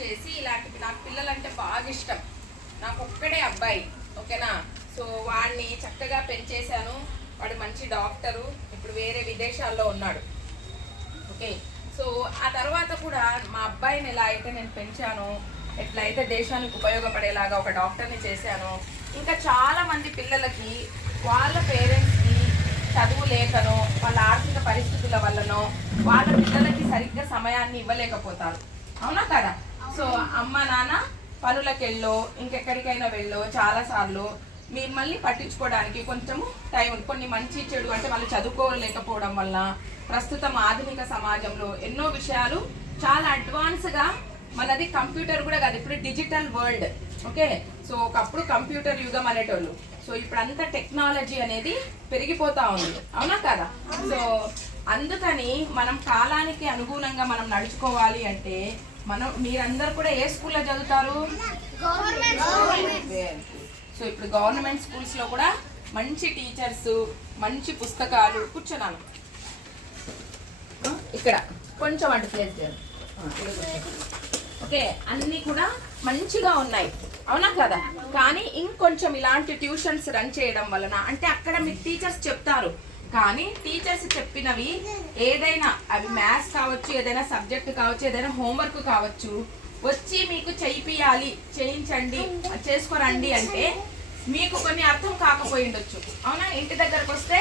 చేసి ఇలాంటి నాకు పిల్లలంటే బాగా ఇష్టం. నాకు ఒక్కడే అబ్బాయి ఓకేనా? సో వాడిని చక్కగా పెంచేశాను. వాడు మంచి డాక్టరు. ఇప్పుడు వేరే విదేశాల్లో ఉన్నాడు. ఓకే? సో ఆ తర్వాత కూడా మా అబ్బాయిని ఎలా అయితే నేను పెంచాను ఎట్లయితే దేశానికి ఉపయోగపడేలాగా ఒక డాక్టర్ని చేశాను ఇంకా చాలామంది పిల్లలకి వాళ్ళ పేరెంట్స్కి చదువు లేకనో వాళ్ళ ఆర్థిక పరిస్థితుల వల్లనో వాళ్ళ పిల్లలకి సరిగ్గా సమయాన్ని ఇవ్వలేకపోతారు. అవునా కదా? సో అమ్మ నాన్న పనులకు వెళ్ళో ఇంకెక్కడికైనా వెళ్ళో చాలాసార్లు మిమ్మల్ని పట్టించుకోవడానికి కొంచెము టైం కొన్ని మంచి చెడు అంటే వాళ్ళు చదువుకోలేకపోవడం వల్ల ప్రస్తుతం ఆధునిక సమాజంలో ఎన్నో విషయాలు చాలా అడ్వాన్స్గా మనది కంప్యూటర్ కూడా కాదు ఇప్పుడు డిజిటల్ వరల్డ్ ఓకే? సో ఒకప్పుడు కంప్యూటర్ యుగం అనేటోళ్ళు. సో ఇప్పుడంతా టెక్నాలజీ అనేది పెరిగిపోతా ఉంది. అవునా కదా? సో అందుకని మనం కాలానికి అనుగుణంగా మనం నడుచుకోవాలి అంటే మనం మీరందరూ కూడా ఏ స్కూల్లో చదువుతారు? సో ఇప్పుడు గవర్నమెంట్ స్కూల్స్లో కూడా మంచి టీచర్స్ మంచి పుస్తకాలు కూర్చున్నాను ఇక్కడ. కొంచెం అటు ప్లేస్. ఓకే అన్నీ కూడా మంచిగా ఉన్నాయి. అవునా కదా? కానీ ఇంకొంచెం ఇలాంటి ట్యూషన్స్ రన్ చేయడం వలన అంటే అక్కడ మీకు టీచర్స్ చెప్తారు కానీ టీచర్స్ చెప్పినవి ఏదైనా అవి మ్యాథ్స్ కావచ్చు ఏదైనా సబ్జెక్ట్ కావచ్చు ఏదైనా హోంవర్క్ కావచ్చు వచ్చి మీకు చేయిపియాలి చేయించండి చేసుకోరండి అంటే మీకు కొన్ని అర్థం కాకపోయి ఉండొచ్చు. అవునా? ఇంటి దగ్గరకు వస్తే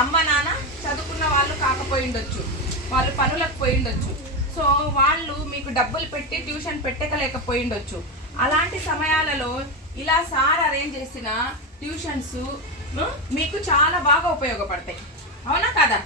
అమ్మ నాన్న చదువుకున్న వాళ్ళు కాకపోయి ఉండొచ్చు. వాళ్ళు పనులకు పోయి ఉండొచ్చు. సో వాళ్ళు మీకు డబ్బులు పెట్టి ట్యూషన్ పెట్టకలేకపోయి ఉండొచ్చు. అలాంటి సమయాలలో ఇలా సార్ అరేంజ్ చేసిన ట్యూషన్స్ మీకు చాలా బాగా ఉపయోగపడతాయి. అవునా కదా?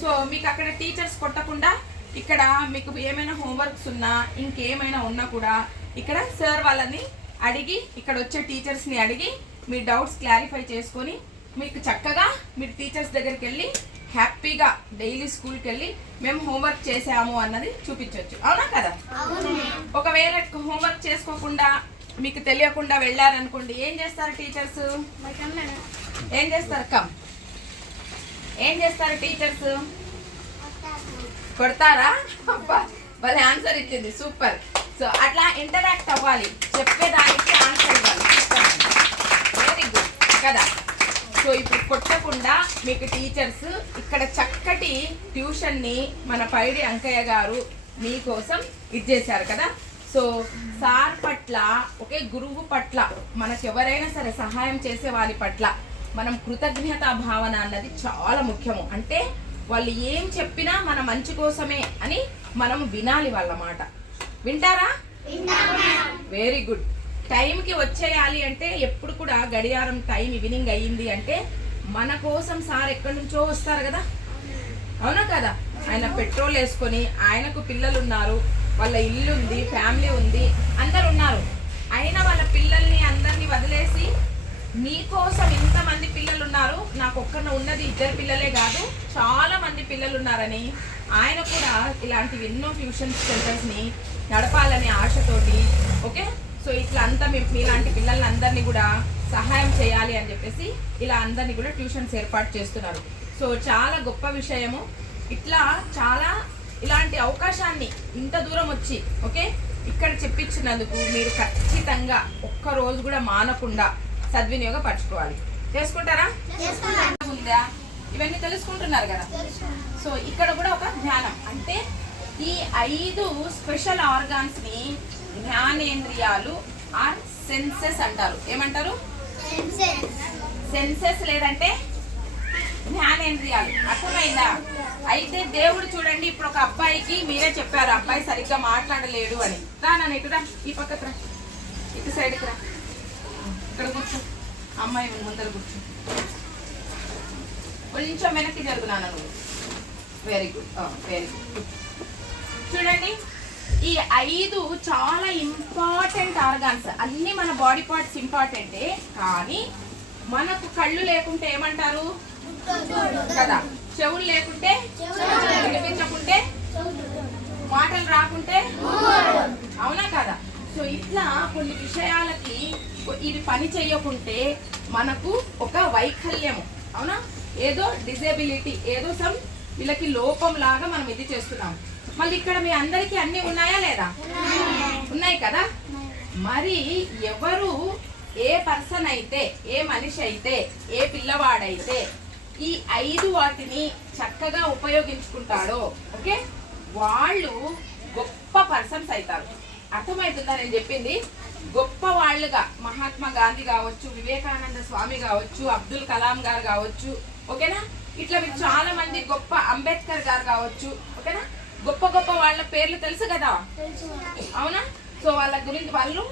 సో మీకు అక్కడ టీచర్స్ కొట్టకుండా ఇక్కడ మీకు ఏమైనా హోంవర్క్స్ ఉన్నా ఇంకేమైనా ఉన్నా కూడా ఇక్కడ సార్ వాళ్ళని అడిగి ఇక్కడ వచ్చే టీచర్స్ని అడిగి మీ డౌట్స్ క్లారిఫై చేసుకొని మీకు చక్కగా మీరు టీచర్స్ దగ్గరికి వెళ్ళి హ్యాపీగా డైలీ స్కూల్కి వెళ్ళి మేము హోంవర్క్ చేసాము అన్నది చూపించవచ్చు అవునా కదా? ఒకవేళ హోంవర్క్ చేసుకోకుండా మీకు తెలియకుండా వెళ్ళారనుకోండి ఏం చేస్తారు టీచర్స్? ఏం చేస్తారు? కమ్. ఏం చేస్తారు టీచర్స్? కొడతారా? అబ్బా భలే ఆన్సర్ ఇచ్చింది. సూపర్. సో అట్లా ఇంటరాక్ట్ అవ్వాలి. చెప్పేదానికి ఆన్సర్ ఇవ్వాలి. వెరీ గుడ్ కదా? సో ఇప్పుడు కొట్టకుండా మీకు టీచర్స్ ఇక్కడ చక్కటి ట్యూషన్ని మన పైడి అంకయ్య గారు మీకోసం ఇచ్చేశారు కదా? సో సార్ పట్ల ఒకే గురువు పట్ల మనకు ఎవరైనా సరే సహాయం చేసే వారి పట్ల మనం కృతజ్ఞతా భావన అన్నది చాలా ముఖ్యము. అంటే వాళ్ళు ఏం చెప్పినా మన మంచి కోసమే అని మనం వినాలి వాళ్ళ మాట వింటారా వెరీ గుడ్ టైంకి వచ్చేయాలి అంటే ఎప్పుడు కూడా గడియారం టైం ఈవినింగ్ అయ్యింది అంటే మన కోసం సార్ ఎక్కడి నుంచో వస్తారు కదా? అవునా కదా? ఆయన పెట్రోల్ వేసుకొని ఆయనకు పిల్లలు ఉన్నారు వాళ్ళ ఇల్లు ఉంది ఫ్యామిలీ ఉంది అందరు ఉన్నారు అయినా వాళ్ళ పిల్లల్ని అందరినీ వదిలేసి మీకోసం ఇంతమంది పిల్లలు ఉన్నారు నాకు ఒక్కన ఉన్నది ఇద్దరు పిల్లలే కాదు చాలా మంది పిల్లలు ఉన్నారని ఆయన కూడా ఇలాంటివి ఎన్నో ట్యూషన్ సెంటర్స్ని నడపాలనే ఆశతోటి ఓకే? సో ఇట్లా అంతా మేము మీలాంటి పిల్లల్ని అందరినీ కూడా సహాయం చేయాలి అని చెప్పేసి ఇలా అందరినీ కూడా ట్యూషన్స్ ఏర్పాటు చేస్తున్నారు. సో చాలా గొప్ప విషయము. ఇట్లా చాలా ఇలాంటి అవకాశాన్ని ఇంత దూరం వచ్చి ఓకే? ఇక్కడ చెప్పించినందుకు మీరు ఖచ్చితంగా ఒక్క రోజు కూడా మానకుండా సద్వినియోగపరచుకోవాలి. చేసుకుంటారా ఉందా? ఇవన్నీ తెలుసుకుంటున్నారు కదా. సో ఇక్కడ కూడా ఒక ధ్యానం అంటే ఈ ఐదు స్పెషల్ ఆర్గాన్స్ని జ్ఞానేంద్రియాలు ఆర్ సెన్సెస్ అంటారు. ఏమంటారు? సెన్సెస్ లేదంటే జ్ఞానేంద్రియాలు. అర్థమైందా? అయితే దేవుడు చూడండి ఇప్పుడు ఒక అబ్బాయికి మీరే చెప్పారు అబ్బాయి సరిగ్గా మాట్లాడలేడు అని. రా నన్ను ఇటు రా. ఈ పక్కకు రా. ఇటు సైడ్కి రా. ఇక్కడ కూర్చో. అమ్మాయి ముందర కూర్చో. కొంచెం వెనక్కి జరుగునాను నువ్వు. వెరీ గుడ్ వెరీ గుడ్ చూడండి ఈ ఐదు చాలా ఇంపార్టెంట్ ఆర్గాన్స్ అన్ని మన బాడీ పార్ట్స్ ఇంపార్టెంటే కానీ మనకు కళ్ళు లేకుంటే ఏమంటారు? కదా. చెవులు లేకుంటే? వినిపించకుంటే? మాటలు రాకుంటే? అవునా కదా? సో ఇట్లా కొన్ని విషయాలకి ఇది పని చేయకుంటే మనకు ఒక వైకల్యము అవునా? ఏదో డిజేబిలిటీ ఏదో సమ్ వీళ్ళకి లోపం లాగా మనం ఇది చేస్తున్నాం మళ్ళీ ఇక్కడ మీ అందరికీ అన్ని ఉన్నాయా లేదా? ఉన్నాయి కదా? మరి ఎవరు ఏ పర్సన్ అయితే ఏ మనిషి అయితే ఏ పిల్లవాడైతే ఈ ఐదు వాటిని చక్కగా ఉపయోగించుకుంటాడో ఓకే? వాళ్ళు గొప్ప పర్సన్స్ అవుతారు. అర్థమవుతుందా? నేను చెప్పింది గొప్ప వాళ్ళుగా మహాత్మా గాంధీ కావచ్చు వివేకానంద స్వామి కావచ్చు అబ్దుల్ కలాం గారు కావచ్చు ఓకేనా? ఇట్లా మీకు చాలా మంది గొప్ప అంబేద్కర్ గారు కావచ్చు ఓకేనా? గొప్ప గొప్ప వాళ్ళ పేర్లు తెలుసు కదా? అవునా? సో వాళ్ళ గురించి వాళ్ళు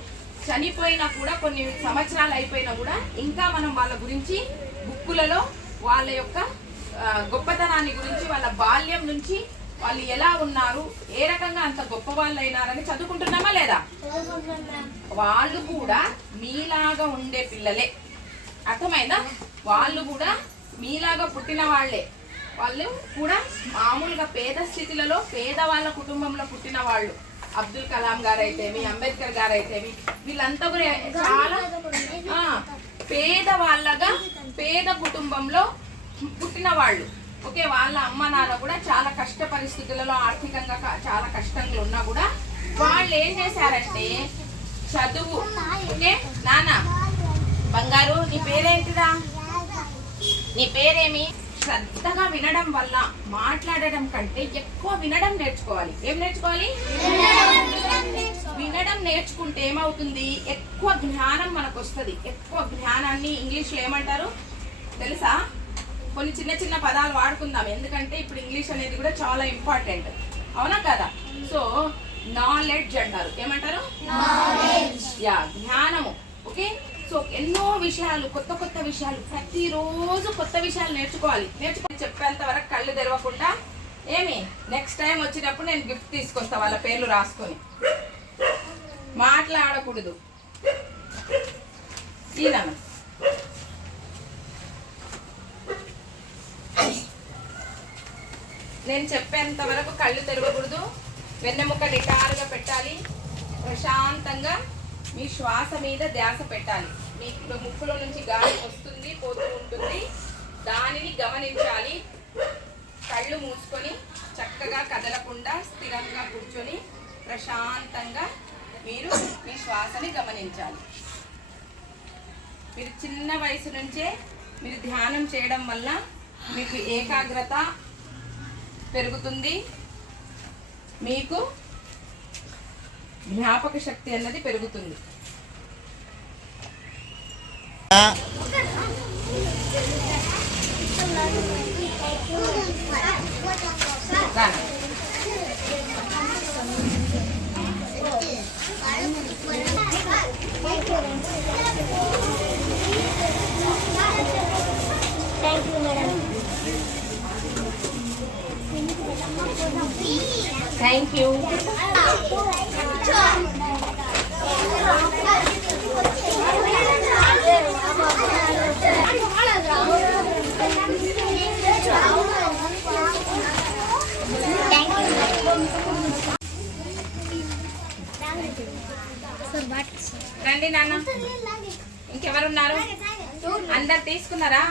చనిపోయినా కూడా కొన్ని సంవత్సరాలు అయిపోయినా కూడా ఇంకా మనం వాళ్ళ గురించి బుక్కులలో వాళ్ళ యొక్క గొప్పతనాన్ని గురించి వాళ్ళ బాల్యం నుంచి వాళ్ళు ఎలా ఉన్నారు? ఏ రకంగా అంత గొప్ప వాళ్ళు అయినారని చదువుకుంటున్నామా లేదా? వాళ్ళు కూడా మీలాగా ఉండే పిల్లలే. అర్థమైందా? వాళ్ళు కూడా మీలాగా పుట్టిన వాళ్ళే. వాళ్ళు కూడా మామూలుగా పేద స్థితిలలో పేదవాళ్ళ కుటుంబంలో పుట్టిన వాళ్ళు. అబ్దుల్ కలాం గారు అయితేమి అంబేద్కర్ గారు అయితేమి వీళ్ళంతా కూడా చాలా ఆ, పేద వాళ్ళగా పేద కుటుంబంలో పుట్టిన వాళ్ళు. ఓకే వాళ్ళ అమ్మ నాన్న కూడా చాలా కష్ట పరిస్థితులలో ఆర్థికంగా చాలా కష్టంగా ఉన్నా కూడా వాళ్ళు ఏం చేశారంటే చదువు ఓకే నాన్న బంగారు నీ పేరేంటిరా? నీ పేరేమి? శ్రద్ధగా వినడం వల్ల మాట్లాడడం కంటే ఎక్కువ వినడం నేర్చుకోవాలి. ఏం నేర్చుకోవాలి? వినడం నేర్చుకుంటే ఏమవుతుంది? ఎక్కువ జ్ఞానం మనకు వస్తుంది ఎక్కువ జ్ఞానాన్ని ఇంగ్లీష్లో ఏమంటారు? తెలుసా? కొన్ని చిన్న చిన్న పదాలు వాడుకుందాం. ఎందుకంటే ఇప్పుడు ఇంగ్లీష్ అనేది కూడా చాలా ఇంపార్టెంట్ అవునా కదా? సో నాలెడ్జ్ అంటారు. ఏమంటారు? యా జ్ఞానము. ఓకే? సో ఎన్నో విషయాలు కొత్త కొత్త విషయాలు ప్రతిరోజు కొత్త విషయాలు నేర్చుకోవాలి. నేర్చుకొని చెప్పేంత వరకు కళ్ళు తెరవకుండా ఏమి? నెక్స్ట్ టైం వచ్చినప్పుడు నేను గిఫ్ట్ తీసుకొస్తా వాళ్ళ పేర్లు రాసుకొని. మాట్లాడకూడదు. ఈయన. నేను చెప్పేంత వరకు కళ్ళు తెరవకూడదు. వెన్నెముక నిటారుగా పెట్టాలి. ప్రశాంతంగా మీ శ్వాస మీద ధ్యాస పెట్టాలి. మీకు ముక్కులో నుంచి గాలి వస్తుంది పోతూ ఉంటుంది. దానిని గమనించాలి. కళ్ళు మూసుకొని చక్కగా కదలకుండా స్థిరంగా కూర్చొని ప్రశాంతంగా మీరు మీ శ్వాసని గమనించాలి. మీరు చిన్న వయసు నుంచే మీరు ధ్యానం చేయడం వల్ల మీకు ఏకాగ్రత పెరుగుతుంది. మీకు జ్ఞాపక శక్తి అన్నది పెరుగుతుంది. Thank you madam thank you రండి నాన్న. ఇంకెవరున్నారు? అందరు తీసుకున్నారా?